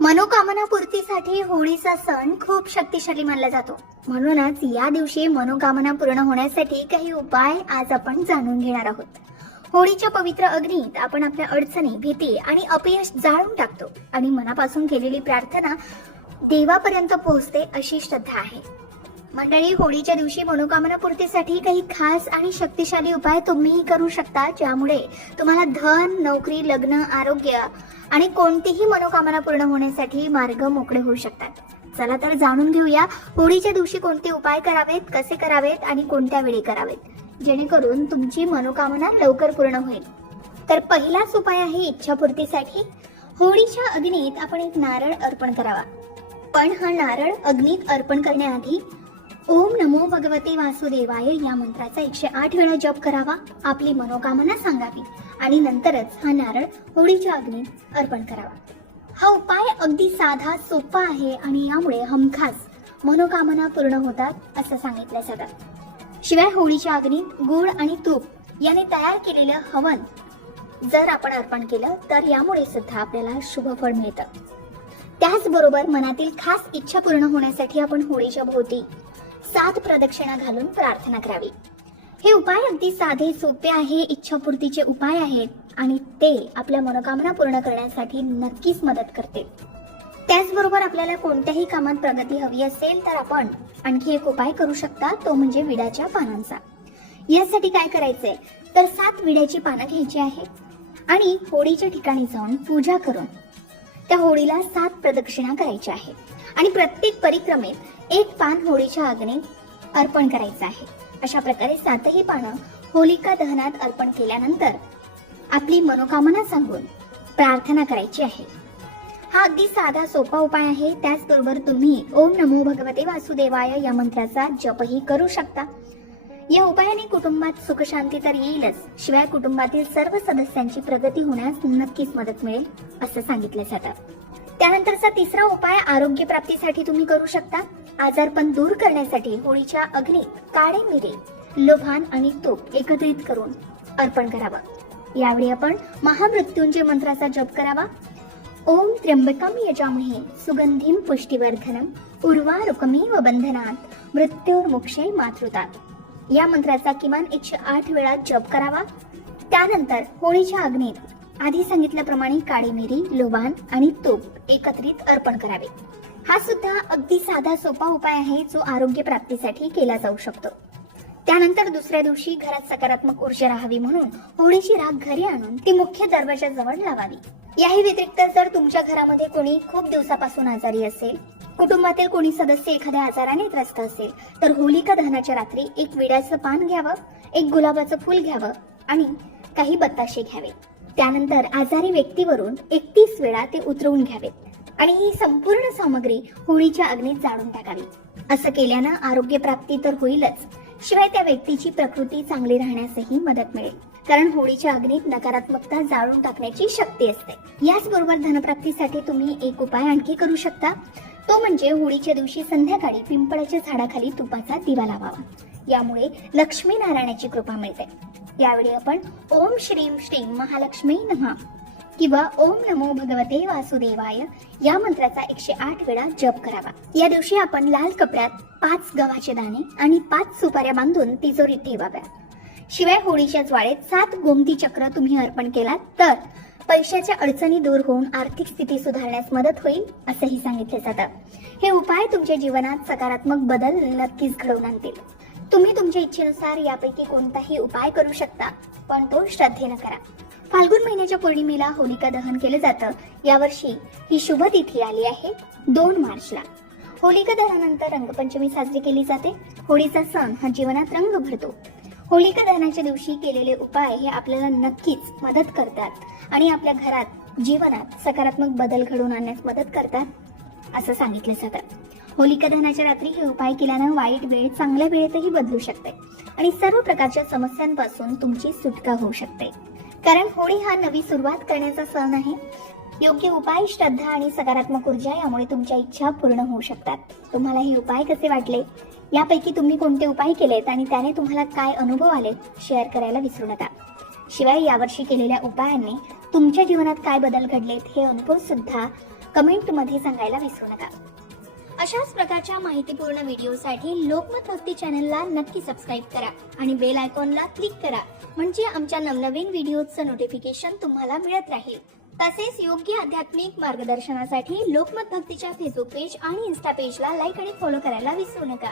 मनोकामना पूर्तीसाठी होळीचा सण खूप शक्तिशाली मानला जातो. म्हणूनच या दिवशी मनोकामना पूर्ण होण्यासाठी काही उपाय आज आपण जाणून घेणार आहोत. होळीच्या पवित्र अग्नीत आपण आपल्या अडचणी, भीती आणि अपयश जाळून टाकतो आणि मनापासून केलेली प्रार्थना देवापर्यंत पोहोचते अशी श्रद्धा आहे. मंडळी, होळीच्या दिवशी मनोकामना पूर्तीसाठी काही खास आणि शक्तिशाली उपाय तुम्हीही करू शकता, ज्यामुळे तुम्हाला धन, नोकरी, लग्न, आरोग्य आणि कोणतीही मनोकामना पूर्ण होण्यासाठी मार्ग मोकळे होऊ शकतात. चला तर जाणून घेऊया होळीच्या दिवशी कोणते उपाय करावेत, कसे करावेत आणि कोणत्या वेळी करावेत, जेणेकरून तुमची मनोकामना लवकर पूर्ण होईल. तर पहिलाच उपाय आहे इच्छापूर्तीसाठी. होळीच्या अग्नीत आपण एक नारळ अर्पण करावा. पण हा नारळ अग्नीत अर्पण करण्याआधी ओम नमो भगवते वासुदेवाय या मंत्राचा 108 वेळा जप करावा, आपली मनोकामना सांगावी आणि नंतरच हा नारळ होळीच्या अग्नीत अर्पण करावा. हा उपाय अगदी साधा, सोपा आहे आणि यामुळे हमखास मनोकामना पूर्ण होतात असं सांगितलं जातं. शिवाय होळीच्या अग्नीत गूळ आणि तूप याने तयार केलेलं हवन जर आपण अर्पण केलं तर यामुळे सुद्धा आपल्याला शुभ फळ मिळतं. त्याचबरोबर मनातील खास इच्छा पूर्ण होण्यासाठी आपण होळीच्या भोवती 7 प्रदक्षिणा घालून प्रार्थना करावी. हे उपाय अगदी साधे, सोपे आहे, इच्छापूर्तीचे उपाय आहेत आणि ते आपल्या मनोकामना पूर्ण करण्यासाठी नक्कीच मदत करते. त्याचबरोबर आपल्याला कोणत्याही कामात प्रगती हवी असेल तर आपण आणखी एक उपाय करू शकता, तो म्हणजे विड्याच्या पानांचा. यासाठी काय करायचंय तर 7 विड्याची पानं घ्यायची आहेत आणि होळीच्या ठिकाणी जाऊन पूजा करून त्या होळीला 7 प्रदक्षिणा करायच्या आहेत आणि प्रत्येक परिक्रमेत एक पान होळीच्या अग्नीत अर्पण करायचं आहे. अशा प्रकारे 7ही पानं होलिका दहनात अर्पण केल्यानंतर आपली मनोकामना सांगून प्रार्थना करायची आहे. हा अगदी साधा, सोपा उपाय आहे. त्याचबरोबर तुम्ही ओम नमो भगवते वासुदेवाय या मंत्राचा जपही करू शकता. या उपायाने कुटुंबात सुख शांती तर येईलच, शिवाय कुटुंबातील सर्व सदस्यांची प्रगती होण्यास नक्कीच मदत मिळेल असं सांगितलं जातं. त्यानंतरचा तिसरा उपाय आरोग्य प्राप्तीसाठी तुम्ही करू शकता. आजारपण दूर करण्यासाठी होळीच्या अग्नीत काळे मिरी, लोभान आणि तूप एकत्रित करून अर्पण करावं. यावेळी आपण महामृत्युंजय मंत्राचा जप करावा. ओम त्र्यंबकम यजामहे सुगंधिम पुष्टिवर्धनम उर्वारुकमेव बंधनात मृत्युर्मुक्षे मातृतात या मंत्राचा किमान 108 वेळा जप करावा. त्यानंतर होळीच्या अग्नीत आधी सांगितल्याप्रमाणे काळी मिरी, लोबान आणि तूप एकत्रित अर्पण करावे. हा सुद्धा अगदी साधा, सोपा उपाय आहे जो आरोग्य प्राप्तीसाठी केला जाऊ शकतो. त्यानंतर दुसऱ्या दिवशी घरात सकारात्मक ऊर्जा राहावी म्हणून होळीची राख घरी आणून ती मुख्य दरवाजाजवळ लावावी. याही व्यतिरिक्त जर तुमच्या घरामध्ये कोणी खूप दिवसापासून आजारी असेल, कुटुंबातील कोणी सदस्य एखाद्या आजाराने त्रस्त असेल तर होलिका दहनाच्या रात्री एक विड्याचं पान घ्यावं, एक गुलाबाचं फूल घ्यावं आणि काही बत्ताशे घ्यावे. त्यानंतर आजारी व्यक्तीवरून 31 वेळा ते उतरवून घ्यावेत आणि ही संपूर्ण सामग्री होळीच्या अग्नीत जाळून टाकावी. असं केल्यानं आरोग्य प्राप्ती तर होईलच, शिवाय त्या व्यक्तीची प्रकृती चांगली राहण्यासही मदत मिळेल, कारण होळीच्या अग्नीत नकारात्मकता जाळून टाकण्याची शक्ती असते. याचबरोबर धनप्राप्तीसाठी तुम्ही एक उपाय आणखी करू शकता, तो म्हणजे होळीच्या दिवशी संध्याकाळी पिंपळाच्या झाडाखाली तुपाचा दिवा लावावा. यामुळे लक्ष्मी नारायणाची कृपा मिळते. यावेळी आपण ओम श्रीम श्रीम महालक्ष्मी नमः किंवा ओम नमो भगवते वासुदेवाय या मंत्राचा 108 वेळा जप करावा. या दिवशी आपण लाल कपड्यात 5 गव्हाचे दाणे आणि 5 सुपाऱ्या बांधून तिजोरीत ठेवाव्या. शिवाय होळीच्या ज्वाळेत 7 गोमती चक्र तुम्ही अर्पण केलात तर पैशाच्या अडचणी दूर होऊन आर्थिक स्थिती सुधारण्यास मदत होईल असंही सांगितले जातं. हे उपाय तुमच्या जीवनात सकारात्मक बदल नक्कीच घडवून आणतील. तुम्ही तुमच्या इच्छेनुसार यापैकी कोणताही उपाय करू शकता, पण तो श्रद्धेनं करा. फाल्गुन महिन्याच्या पौर्णिमेला होलिका दहन केलं जातं. यावर्षी ही शुभ तिथी आली आहे 2 मार्चला. होलिका दहनानंतर रंगपंचमी साजरी केली जाते. होळीचा सण हा जीवनात रंग भरतो. होलिका दहनाच्या दिवशी केलेले उपाय हे आपल्याला नक्कीच मदत करतात आणि आपल्या घरात, जीवनात सकारात्मक बदल घडवून आणण्यास मदत करतात असं सांगितलं जातं. होलिका दहनाच्या रात्री हे उपाय केल्यानं वाईट वेळ चांगल्या वेळेतही बदलू शकते आणि सर्व प्रकारच्या समस्यांपासून तुमची सुटका होऊ शकते. कारण होळी हा नवी सुरुवात करण्याचा सण आहे. योग्य उपाय, श्रद्धा आणि सकारात्मक ऊर्जा यामुळे तुमच्या इच्छा पूर्ण होऊ शकतात. तुम्हाला हे उपाय कसे वाटले, यापैकी तुम्ही कोणते उपाय केलेत आणि त्याने तुम्हाला काय अनुभव आले, शेअर करायला विसरू नका. शिवाय यावर्षी केलेल्या उपायांनी तुमच्या जीवनात काय बदल घडलेत हे अनुभव सुद्धा कमेंटमध्ये सांगायला विसरू नका. अशाच प्रकारच्या माहितीपूर्ण व्हिडिओसाठी लोकमत भक्ती चॅनलला नक्की सबस्क्राईब करा आणि बेल आयकॉनला क्लिक करा, म्हणजे आमच्या नवनवीन व्हिडिओचं नोटिफिकेशन तुम्हाला मिळत राहील. तसेच योग्य आध्यात्मिक मार्गदर्शनासाठी लोकमत भक्तीच्या फेसबुक पेज आणि इन्स्टा पेजला लाईक आणि फॉलो करायला विसरू नका.